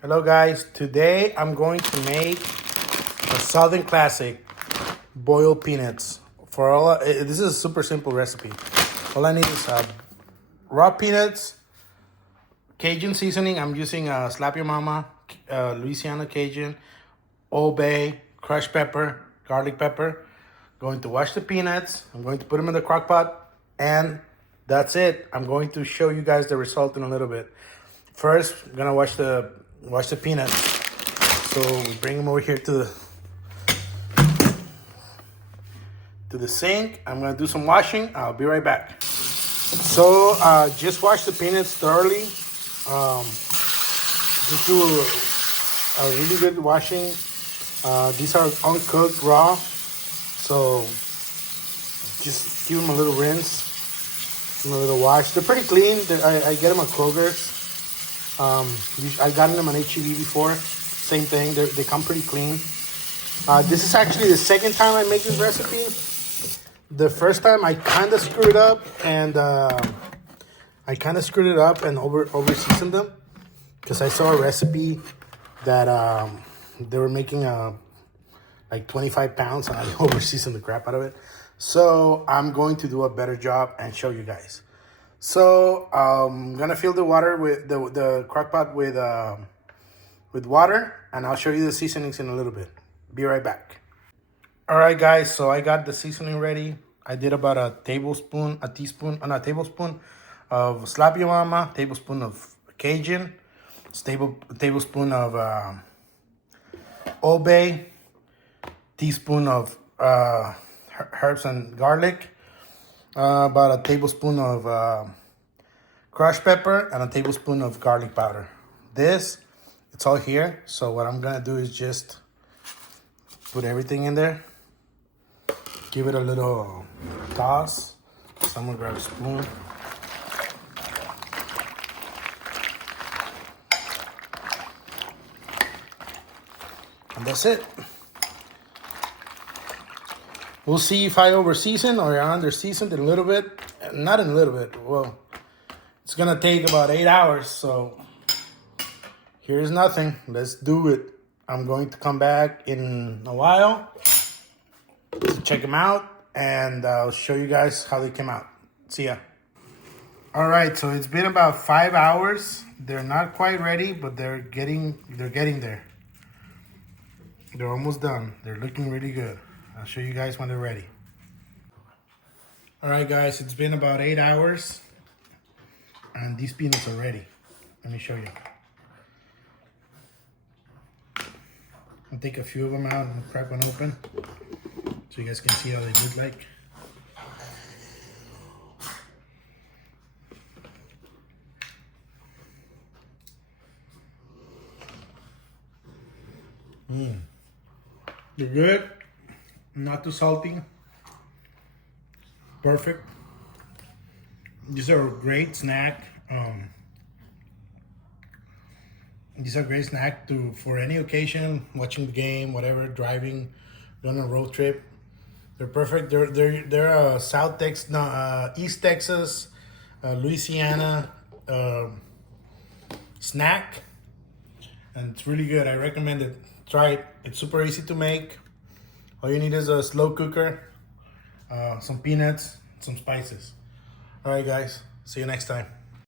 Hello guys, today I'm going to make a Southern classic boiled peanuts. This is a super simple recipe. All I need is raw peanuts, Cajun seasoning. I'm using Slap Your Mama, Louisiana Cajun, Old Bay, crushed pepper, garlic pepper. Going to wash the peanuts. I'm going to put them in the crock pot, and that's it. I'm going to show you guys the result in a little bit. First, I'm gonna wash the peanuts. So we bring them over here to the sink. I'm gonna do some washing. I'll be right back. So just wash the peanuts thoroughly. Just do a really good washing. These are uncooked raw, so just give them a little rinse, a little wash. They're pretty clean. I get them at Kroger's. I got them on HEB before. Same thing. They come pretty clean. This is actually the second time I make this recipe. The first time I kind of screwed up and over seasoned them because I saw a recipe that they were making like 25 pounds and I over seasoned the crap out of it. So I'm going to do a better job and show you guys. So I'm gonna fill the water with the crock pot with water, and I'll show you the seasonings in a little bit. Be right back. All right, guys. So I got the seasoning ready. I did about a tablespoon of Slap Your Mama, tablespoon of Cajun, tablespoon of Old Bay, teaspoon of herbs and garlic. About a tablespoon of crushed pepper and a tablespoon of garlic powder. It's all here. So what I'm gonna do is just put everything in there. Give it a little toss. So I'm gonna grab a spoon. And that's it. We'll see if I over-season or I under-seasoned it a little bit. Not in a little bit. Well, it's going to take about 8 hours. So here's nothing. Let's do it. I'm going to come back in a while to check them out. And I'll show you guys how they came out. See ya. All right. So it's been about 5 hours. They're not quite ready, but they're getting there. They're almost done. They're looking really good. I'll show you guys when they're ready. All right, guys, it's been about 8 hours and these peanuts are ready. Let me show you. I'll take a few of them out and crack one open so you guys can see how they look like. They're good. Not too salty. Perfect. These are a great snack. These are a great snack for any occasion, watching the game, whatever, driving, going on a road trip. They're perfect. They're East Texas, Louisiana snack, and it's really good. I recommend it. Try it. It's super easy to make. All you need is a slow cooker, some peanuts, some spices. All right, guys. See you next time.